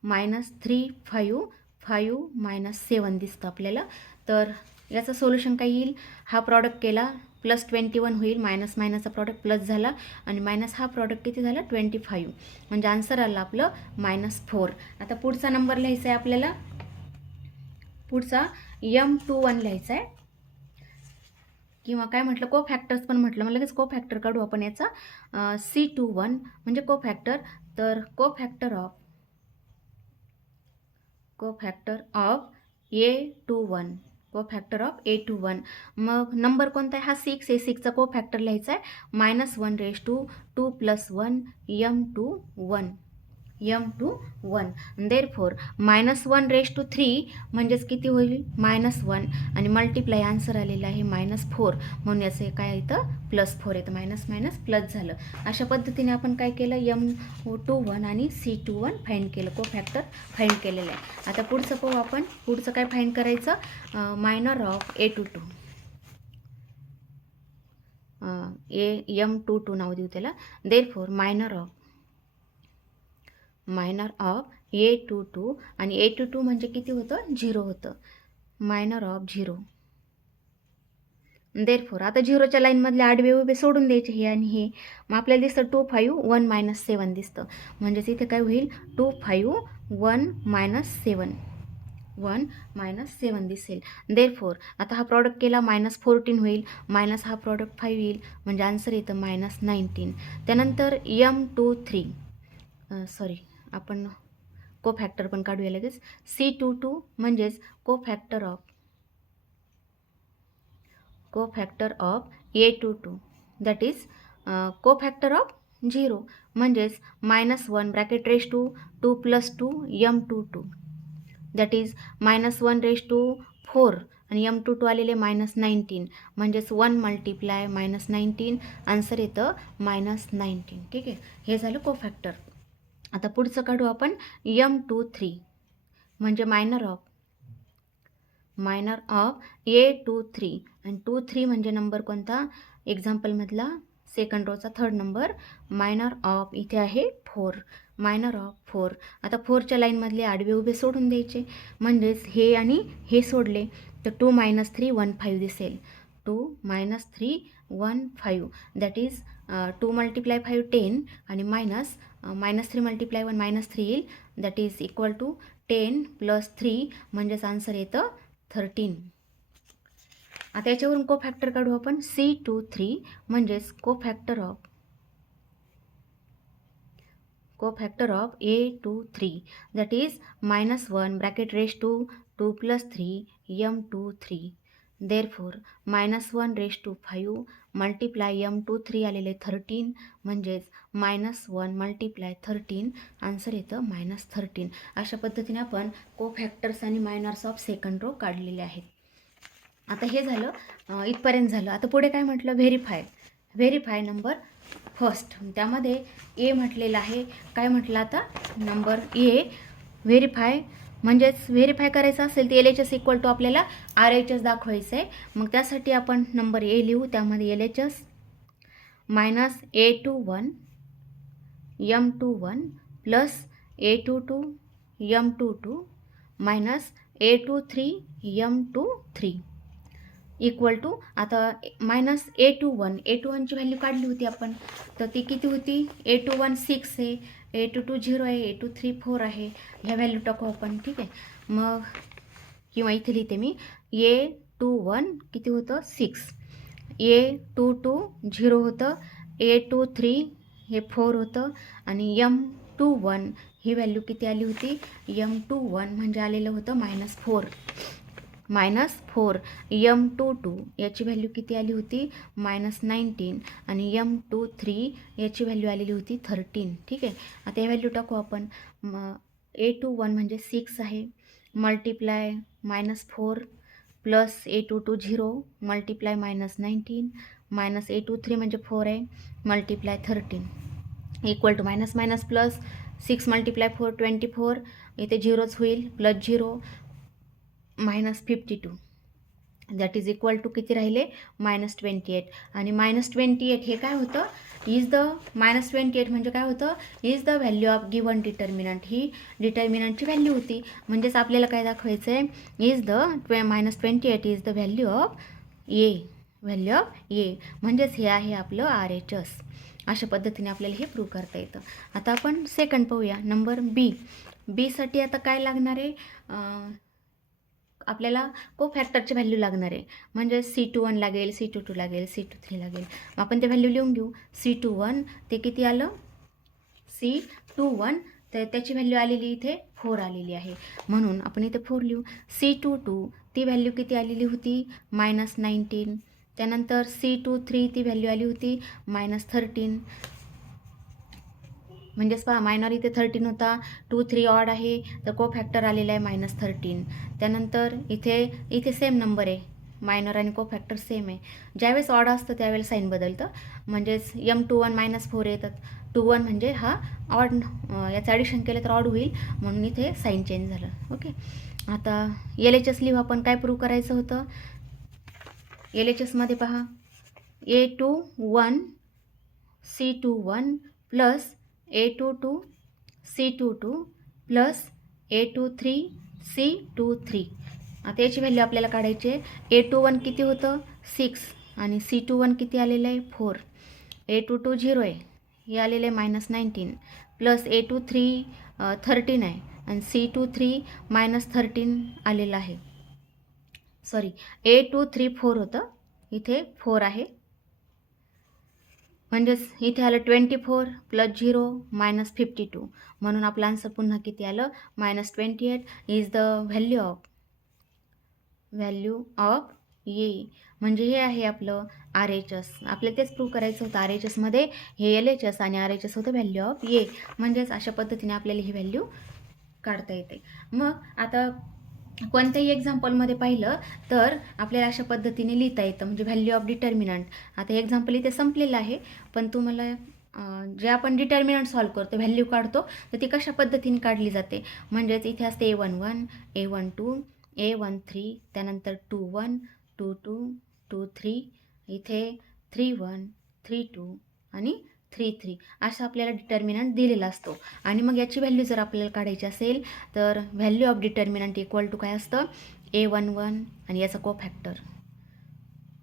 -3 5 5 -7 दिसतं आपल्याला. तर याचं सोल्युशन काय येईल, हा प्रॉडक्ट केला +21 होईल, मायनस मायनसचा प्रॉडक्ट प्लस झाला आणि मायनस हा प्रॉडक्ट किती झाला 25, म्हणजे आन्सर आलं आपलं -4. आता पुढचा नंबर लिहायचा आहे आपल्याला. पुढचा M21 लिहायचा आहे, किंवा काय म्हटलं को फॅक्टर्स पण म्हटलं. मग लगेच को फॅक्टर काढू आपण याचा. C21 म्हणजे को फॅक्टर, तर को फॅक्टर ऑफ A21, को फॅक्टर ऑफ A21. मग नंबर कोणता आहे, हा 6 आहे, 6चा को फॅक्टर लिहायचा आहे -1 2 + 1 M21. देअरफॉर -1 3 म्हणजेच किती होईल -1 आणि मल्टिप्लाय आन्सर आलेला आहे -4, म्हणून याचं काय येतं +4 येतं. मायनस मायनस प्लस झालं. अशा पद्धतीने आपण काय केलं, M21 आणि C21 फाइंड केलं, को फॅक्टर फाइंड केलेलं आहे. आता पुढचं पाहू आपण. पुढचं काय फाइंड करायचं, मायनर ऑफ A22. M22 नाव देऊ त्याला. देअरफॉर मायनर ऑफ A22 आणि A22 म्हणजे किती होतं 0 होतं, मायनर ऑफ 0. देअरफॉर आता 0च्या लाईनमधले आडवे उभे सोडून द्यायचे हे आणि हे. मग आपल्याला दिसतं 2 5 1 -7 दिसतं, म्हणजेच इथे काय होईल 2 5 1 -7 दिसेल. देअरफॉर आता हा प्रॉडक्ट केला -14 होईल, मायनस हा प्रॉडक्ट 5 येईल, म्हणजे आन्सर येतं -19. त्यानंतर M23 आपण को फॅक्टर पण काढूया लगेच. C22 म्हणजेच cofactor of A22, that is cofactor of 0, म्हणजेच -1 bracket raise to 2 + 2 M22, that is -1 4 आणि M22 आलेले -19, म्हणजेच 1 × -19 आन्सर येतं -19. ठीक आहे, हे झालं को फॅक्टर. आता पुढचं काढू आपण. M23 म्हणजे मायनर ऑफ A23 आणि 23 म्हणजे नंबर कोणता, एक्झाम्पलमधला सेकंड रोचा 3rd नंबर. मायनर ऑफ इथे आहे 4, मायनर ऑफ 4. आता 4च्या लाईनमधले आडवे उभे सोडून द्यायचे, म्हणजेच हे आणि हे सोडले तर 2 - 3 1 5 दिसेल. 2 - 3 1 5 दॅट इज 2 × 5 10 आणि मायनस -3 × 1 -3 येईल, दॅट इज इक्वल टू 10 + 3 म्हणजेच आन्सर येतं 13. आता याच्यावरून कोफॅक्टर काढू आपण. C23 म्हणजेच cofactor of A23 that is -1 bracket raise to 2 + 3 M23. Therefore -1 raise to 5 multiply M23 आलेले 13 म्हणजेच -1 × 13 आन्सर येतं -13. अशा पद्धतीने आपण कोफॅक्टर्स आणि मायनर्स ऑफ सेकंड रो काढलेले आहेत. आता हे झालं, इथपर्यंत झालं. आता पुढे काय म्हटलं, व्हेरीफाय नंबर फर्स्ट. त्यामध्ये ए म्हटलेलं आहे. काय म्हटलं आता, नंबर ए व्हेरीफाय म्हणजेच व्हेरीफाय करायचं असेल तर LHS इक्वल टू आपल्याला RHS दाखवायचं आहे. मग त्यासाठी आपण नंबर ए लिहू. त्यामध्ये LHS -A21 M21 + A22 M22 -A23 M23 equal to, आता -A21 ची व्हॅल्यू काढली होती आपण, तर ती किती होती. A21 6 आहे, A22 0 आहे, A23 4 आहे. ह्या व्हॅल्यू टाकू आपण. ठीक आहे. मग किंवा इथे लिहिते मी, A21 किती होतं 6, A22 0 होतं, A23 हे 4 होतं आणि M21 ही व्हॅल्यू किती आली होती. M21 म्हणजे आलेलं होतं -4. M22 याची व्हॅल्यू किती आली होती -19 आणि M23 याची व्हॅल्यू आलेली होती 13. ठीक आहे. आता या व्हॅल्यू टाकू आपण. A21 म्हणजे 6 आहे, मल्टिप्लाय -4 + A22 0 मल्टिप्लाय -19 A23 म्हणजे 4 आहे, मल्टिप्लाय 13 इक्वल टू -, +, 6 × 4 24. इथे झिरोच होईल, +0 -52 दॅट इज इक्वल टू किती राहिले -28. आणि -28 हे काय होतं, इज द -28 म्हणजे काय होतं, is the value of given determinant. ही डिटर्मिनंटची व्हॅल्यू होती. म्हणजेच आपल्याला काय दाखवायचं आहे, is the -28 is the value of A. म्हणजेच हे आहे आपलं RHS. अशा पद्धतीने आपल्याला हे प्रूव्ह करता येतं. आता आपण सेकंड पाहूया. नंबर बी साठी आता काय लागणार आहे, आपल्याला कोफॅक्टरची व्हॅल्यू लागणार आहे. म्हणजे C21 लागेल, C22 लागेल, C23 लागेल. आपण ते व्हॅल्यू लिहून घेऊ. C21 ते किती आलं, C21 तर त्याची व्हॅल्यू आलेली इथे 4 आलेली आहे, म्हणून आपण इथे 4 लिहू. C22 ती व्हॅल्यू किती आलेली होती -19. त्यानंतर C23 ती व्हॅल्यू आली होती -13. म्हणजेच पहा, मायनर इथे 13 होता, 2 3 ऑड आहे, तर कोफॅक्टर आलेला आहे -13. त्यानंतर इथे सेम नंबर आहे, मायनर आणि कोफॅक्टर सेम आहे. ज्यावेळेस ऑड असतं त्यावेळेस साईन बदलतं. म्हणजेच M21 -4 येतात. 21 म्हणजे हा ऑड, याचं ॲडिशन केलं तर ऑड होईल, म्हणून इथे साईन चेंज झालं. ओके. आता LHS लिहू आपण. काय प्रूव्ह करायचं होतं, LHSमध्ये पहा, A21 C21 + A22 C22 + A23 C23. आता याची व्हॅल्यू आपल्याला काढायची आहे. A21 किती होतं 6 आणि C21 किती आलेलं आहे 4. A22 0 आहे, हे आलेलं आहे -19 + A23 13 आहे आणि C23 -13 आलेलं आहे. सॉरी, A23 4 होतं, इथे 4 आहे. म्हणजेच इथे आलं 24 + 0 -52. म्हणून आपलं आन्सर पुन्हा किती आलं -28 इज द व्हॅल्यू ऑफ ए. म्हणजे हे आहे आपलं RHS. आपल्याला तेच प्रूव्ह करायचं होतं. RHSमध्ये हे LHS आणि RHS होतं व्हॅल्यू ऑफ ए. म्हणजेच अशा पद्धतीने आपल्याला ही व्हॅल्यू काढता येते. मग आता कोणत्याही एक्झाम्पलमध्ये पाहिलं तर आपल्याला अशा पद्धतीने लिहिता येतं, म्हणजे व्हॅल्यू ऑफ डिटर्मिनंट. आता एक्झाम्पल इथे संपलेलं आहे, पण तुम्हाला जे आपण डिटर्मिनंट सॉल्व्ह करतो, व्हॅल्यू काढतो, तर ती कशा पद्धतीने काढली जाते. म्हणजेच इथे असते A11 A12 A13, त्यानंतर 21 22 23, इथे 31 32 आणि 3 असा आपल्याला डिटर्मिनंट दिलेला असतो. आणि मग याची व्हॅल्यू जर आपल्याला काढायची असेल तर value of determinant equal to काय असतं, A11 आणि याचा कोफॅक्टर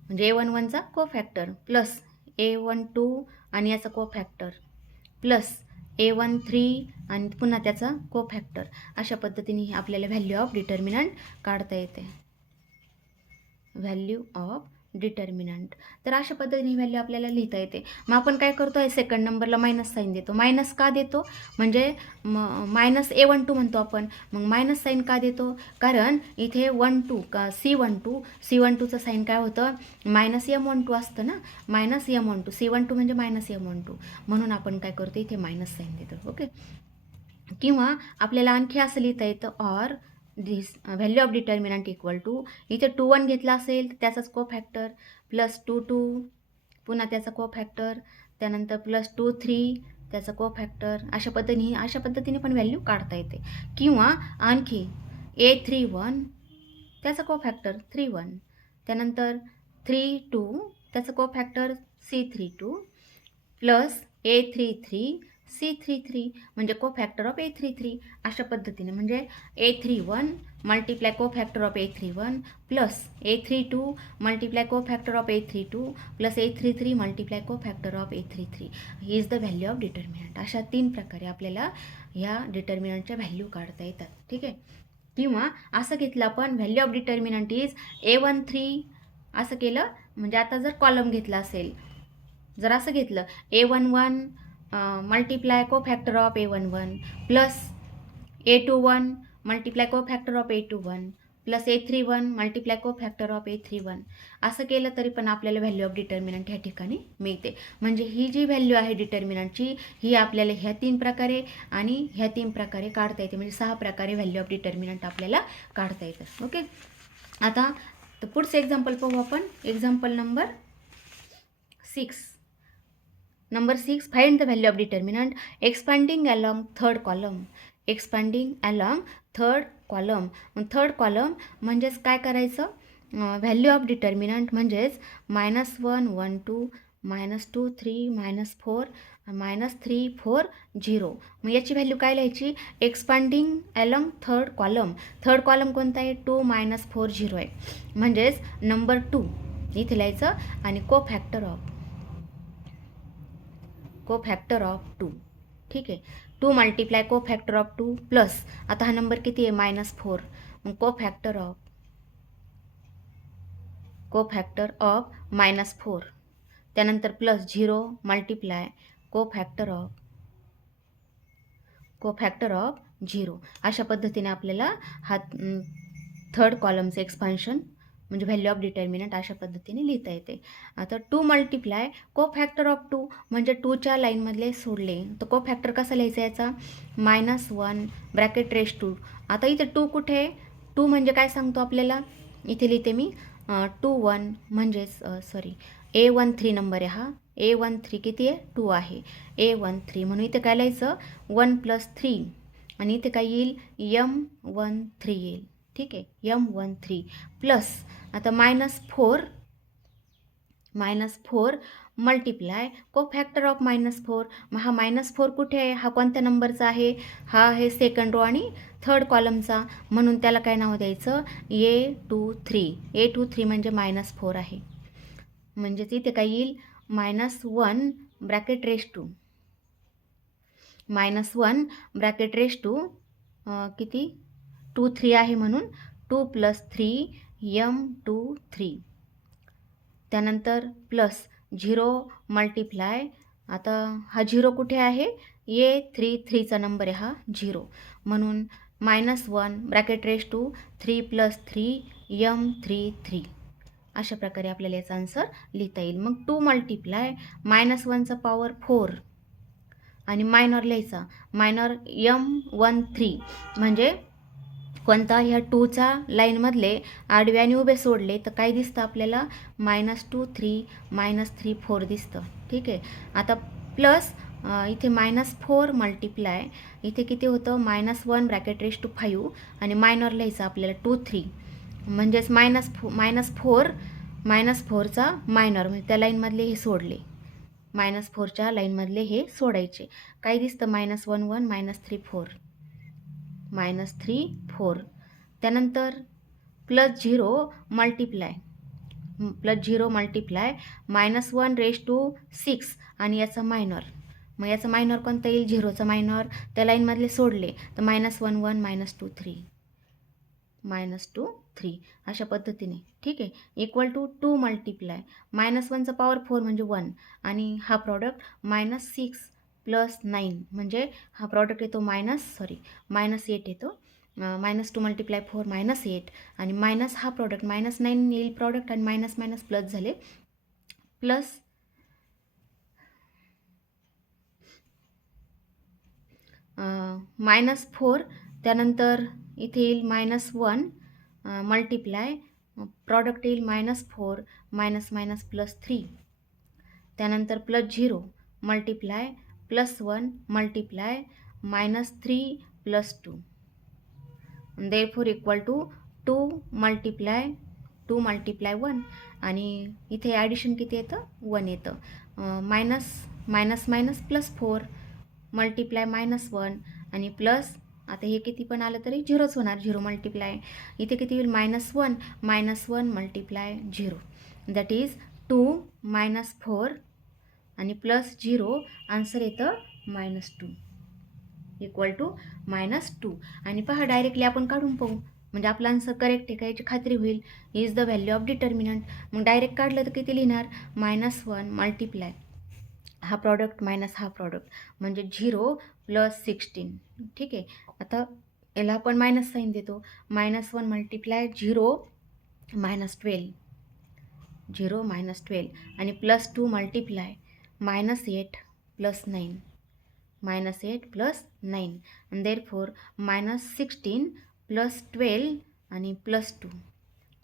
म्हणजे A11चा कोफॅक्टर प्लस A12 आणि याचा कोफॅक्टर प्लस A13 आणि पुन्हा त्याचा कोफॅक्टर. अशा पद्धतीने आपल्याला व्हॅल्यू ऑफ डिटर्मिनंट काढता येते. Value of determinant. तर अशा पद्धतीने व्हॅल्यू आपल्याला लिहिता येते. मग आपण काय करतो आहे, सेकंड नंबरला मायनस साईन देतो. मायनस का देतो म्हणजे मायनस A12 म्हणतो आपण. मग मायनस साईन का देतो, कारण इथे 12 का C12चं साईन काय होतं, मायनस M12 असतं ना, मायनस M12 C12 म्हणजे मायनस M12, म्हणून आपण काय करतो इथे मायनस साईन देतो. ओके. किंवा आपल्याला आणखी असं लिहिता येतं, or this value of determinant equal to, इथे 2 1 घेतला असेल तर त्याचाच कोफॅक्टर प्लस 2 2 पुन्हा त्याचा कोफॅक्टर, त्यानंतर प्लस 2 3 त्याचा कोफॅक्टर. अशा पद्धतीने पण व्हॅल्यू काढता येते. किंवा आणखी A31 त्याचा कोफॅक्टर 3 1, त्यानंतर 3 2 त्याचा कोफॅक्टर C32 प्लस A33 C33 म्हणजे कोफॅक्टर ऑफ A33. अशा पद्धतीने म्हणजे A31 multiply cofactor of A31 plus A32 multiply cofactor of A32 plus A33 multiply cofactor of A33 ही is the value of determinant. अशा 3 प्रकारे आपल्याला ह्या डिटर्मिनंटच्या व्हॅल्यू काढता येतात. ठीक आहे. किंवा असं घेतलं आपण, value of determinant is A13 असं केलं म्हणजे आता जर कॉलम घेतला असेल, जर असं घेतलं A11 multiply cofactor of A11 plus A21 multiply cofactor of A21 plus A31 multiply cofactor of A31 असं केलं तरी पण आपल्याला व्हॅल्यू ऑफ डिटर्मिनंट ह्या ठिकाणी मिळते. म्हणजे ही जी व्हॅल्यू आहे डिटर्मिनंटची ही आपल्याला ह्या 3 प्रकारे आणि ह्या 3 प्रकारे काढता येते. म्हणजे 6 प्रकारे व्हॅल्यू ऑफ डिटर्मिनंट आपल्याला काढता येतं. ओके. आता तर पुढचं एक्झाम्पल पाहू आपण. Example number 6. Number 6, find the value of determinant expanding along third column. Expanding along third column. Third column म्हणजेच काय करायचं, व्हॅल्यू ऑफ डिटर्मिनंट म्हणजेच -1 1 2 -2 3 -4 -3 4 0. मग याची व्हॅल्यू काय लिहायची, expanding along third column. Third column कोणता आहे, 2 -4 0 आहे. म्हणजेच नंबर 2 इथे लिहायचं आणि कोफॅक्टर ऑफ 2. ठीक आहे. 2 मल्टिप्लाय कोफॅक्टर ऑफ 2 प्लस आता हा नंबर किती आहे -4, मग कोफॅक्टर ऑफ -4 त्यानंतर प्लस 0 मल्टिप्लाय कोफॅक्टर ऑफ 0. अशा पद्धतीने आपल्याला हा थर्ड कॉलमचं एक्सपान्शन म्हणजे व्हॅल्यू ऑफ डिटर्मिनंट अशा पद्धतीने लिहिता येते. आता 2 मल्टिप्लाय कोफॅक्टर ऑफ 2 म्हणजे 2च्या लाईनमधले सोडले तर कोफॅक्टर कसा लिहायचा याचा, -1 ब्रॅकेट रेस 2. आता इथे 2 कुठे आहे, 2 म्हणजे काय सांगतो आपल्याला, इथे लिहिते मी 2 1 म्हणजेच A13 नंबर आहे हा. A13 किती आहे, 2 आहे. A13 म्हणून इथे काय लिहायचं 1 + 3 आणि इथे काय येईल M13 येईल. ठीक आहे. M13 प्लस आता -4 मल्टिप्लाय कोफॅक्टर ऑफ -4. मग हा -4 कुठे आहे, हा कोणत्या नंबरचा आहे, हा आहे सेकंड रो आणि थर्ड कॉलमचा, म्हणून त्याला काय नाव द्यायचं A23. A23 म्हणजे -4 आहे. म्हणजेच इथे काय येईल -1 ब्रॅकेट रेस 2 -1 ब्रॅकेट रेस 2 किती 2 3 आहे म्हणून 2 + 3 M23. त्यानंतर प्लस 0 मल्टिप्लाय आता हा 0 कुठे आहे, A33चा नंबर आहे हा 0, म्हणून -1 ब्रॅकेट रेस 2 3 + 3 M33. अशा प्रकारे आपल्याला याचा आन्सर लिहिता येईल. मग 2 मल्टिप्लाय -1चा पॉवर 4 आणि मायनर लिहायचा, मायनर M13 म्हणजे कोणता, ह्या 2च्या लाईनमधले आडवे आणि उभे सोडले तर काय दिसतं आपल्याला -2 3 -3 4 दिसतं. ठीक आहे. आता प्लस इथे -4 मल्टिप्लाय इथे किती होतं -1 ब्रॅकेट रेस 2 5 आणि मायनर लिहायचं आपल्याला 2 3 म्हणजेच -4चा मायनर म्हणजे त्या लाईनमधले हे सोडले -4च्या लाईनमधले हे सोडायचे. काय दिसतं -1 1 -3 4 -3 4. त्यानंतर +0 मल्टिप्लाय -1 रेज टू 6 आणि याचा मायनर. मग याचा मायनर कोणता येईल? 0चा मायनर. त्या लाईनमधले सोडले तर -1 1 -2 3 -2 3 अशा पद्धतीने. ठीक आहे. इक्वल टू 2 मल्टिप्लाय -1चा पॉवर 4 म्हणजे 1 आणि हा प्रॉडक्ट -6 + 9 म्हणजे हा प्रॉडक्ट येतो -8 येतो. -2 मल्टिप्लाय 4 -8 आणि मायनस हा प्रॉडक्ट -9 येईल प्रॉडक्ट आणि मायनस मायनस प्लस झाले प्लस -4. त्यानंतर इथे येईल -1 मल्टिप्लाय प्रॉडक्ट येईल -4 मायनस प्लस 3. त्यानंतर +0 multiply +1 multiply -3 + 2. Therefore equal to 2 multiply 1 आणि इथे ॲडिशन किती येतं? 1 येतं. मायनस प्लस 4 मल्टिप्लाय -1 आणि प्लस आता हे किती पण आलं तरी 0च होणार. 0 मल्टिप्लाय इथे किती होईल? -1 मल्टिप्लाय 0 दॅट इज 2 -4 आणि प्लस 0 आन्सर येतं -2 इक्वल टू -2. आणि पहा डायरेक्टली आपण काढून पाहू म्हणजे आपलं आन्सर करेक्ट आहे का याची खात्री होईल. Is the value of determinant. मग डायरेक्ट काढलं तर किती लिहिणार? -1 मल्टिप्लाय हा प्रॉडक्ट मायनस हा प्रॉडक्ट म्हणजे 0 + 16. ठीक आहे. आता याला आपण मायनस साईन देतो. -1 मल्टिप्लाय 0 -12 आणि +2 मल्टिप्लाय -8 + 9 -8 + 9 and therefore -16 + 12 आणि +2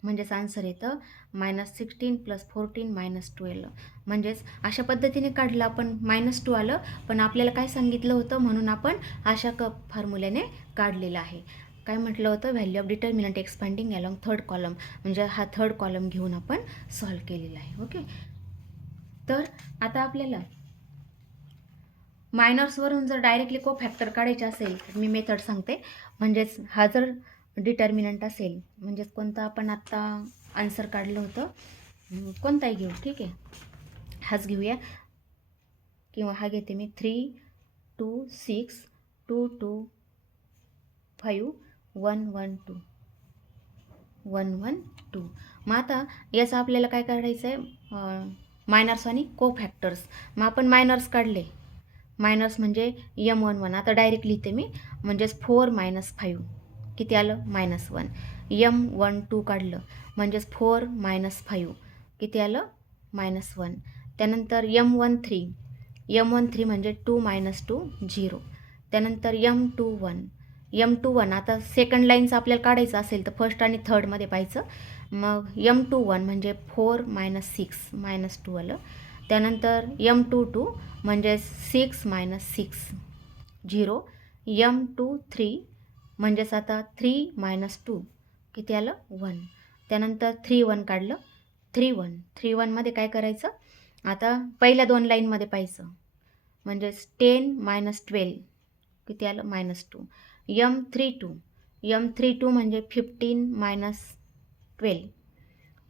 म्हणजेच आन्सर येतं -16 + 14 -12. म्हणजेच अशा पद्धतीने काढलं आपण -2 आलं पण आपल्याला काय सांगितलं होतं म्हणून आपण अशा फॉर्म्युल्याने काढलेलं आहे. काय म्हटलं होतं? Value of determinant expanding along third column म्हणजे हा थर्ड कॉलम घेऊन आपण सॉल्व्ह केलेला आहे. ओके. तर आता आपल्याला मायनर्सवरून जर डायरेक्टली कोफॅक्टर काढायचे असेल तर मी मेथड सांगते. म्हणजेच हा जर डिटर्मिनंट असेल म्हणजेच कोणता आपण आत्ता आन्सर काढलं होतं कोणताही घेऊ. ठीक आहे. हाच घेऊया किंवा हा घेते मी 3 2 6 2 2 5 1 1 2 1 1 2. मग आता याचं आपल्याला काय करायचं आहे? मायनर्स आणि कोफॅक्टर्स. मग आपण मायनर्स काढले. मायनस म्हणजे M11 आता डायरेक्ट लिहिते मी म्हणजेच 4 - 5 किती आलं? -1. M12 काढलं म्हणजेच 4 - 5 किती आलं? -1. त्यानंतर M13 म्हणजे 2 - 2 0. त्यानंतर M21 आता सेकंड लाईनचं आपल्याला काढायचं असेल तर फर्स्ट आणि थर्डमध्ये पाहायचं. मग M21 म्हणजे 4 - 6 -2 आलं. त्यानंतर M22 म्हणजे 6 - 6 0. M23 म्हणजेच आता 3 - 2 किती आलं? 1. त्यानंतर 3 काढलं. 3 काय करायचं? आता पहिल्या दोन लाईनमध्ये पाहायचं म्हणजेच 10 - 12 किती आलं? -2. M32 म्हणजे 15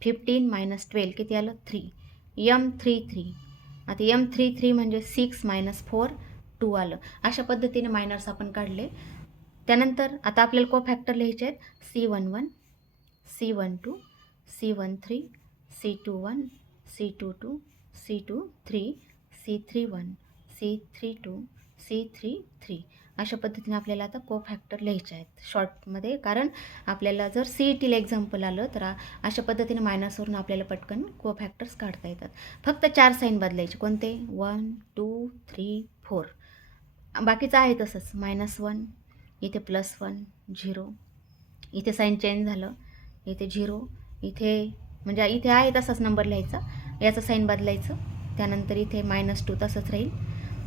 - 12 किती आलं? 3. M33 आता M33 म्हणजे 6 - 4 2 आलं. अशा पद्धतीने मायनर्स आपण काढले. त्यानंतर आता आपल्याला कोफॅक्टर लिहायचे आहेत. C11 C12 C13 C21 C22 C23 C31 C32 C33 अशा पद्धतीने आपल्याला आता कोफॅक्टर लिहायचे आहेत शॉर्टमध्ये. कारण आपल्याला जर CETला एक्झाम्पल आलं तर अशा पद्धतीने मायनसवरून आपल्याला पटकन कोफॅक्टर्स काढता येतात. फक्त 4 साईन बदलायचे. कोणते? 1 2 3 4. बाकीचं आहे तसंच. -1 इथे +1 0 इथे साईन चेंज झालं. इथे 0 इथे म्हणजे इथे आहे तसाच नंबर लिहायचा. याचं साईन बदलायचं. त्यानंतर इथे -2 तसंच राहील.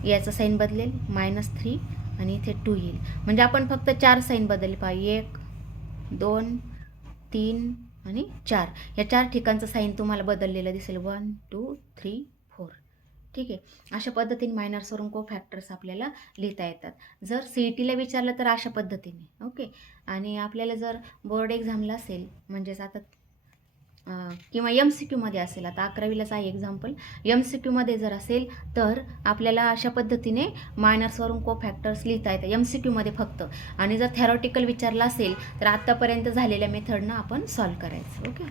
याचं साईन बदलेल -3 आणि इथे 2 येईल. म्हणजे आपण फक्त 4 साईन बदलले पाहिजे. 1 2 3 आणि 4 या 4 ठिकाणचं साईन तुम्हाला बदललेलं दिसेल. 1 2 3 4 ठीक आहे. अशा पद्धतीने मायनर्सवरून को फॅक्टर्स आपल्याला लिहिता येतात. जर CETला विचारलं तर अशा पद्धतीने. ओके. आणि आपल्याला जर बोर्ड एक्झामला असेल म्हणजेच आता किंवा MCQमध्ये असेल, आता 11वीलाच आहे एक्झाम्पल, MCQमध्ये जर असेल तर आपल्याला अशा पद्धतीने मायनर्सवरून को फॅक्टर्स लिहिता येतं MCQमध्ये फक्त. आणि जर थेरॉटिकल विचारला असेल तर आत्तापर्यंत झालेल्या मेथडनं आपण सॉल्व करायचं. ओके.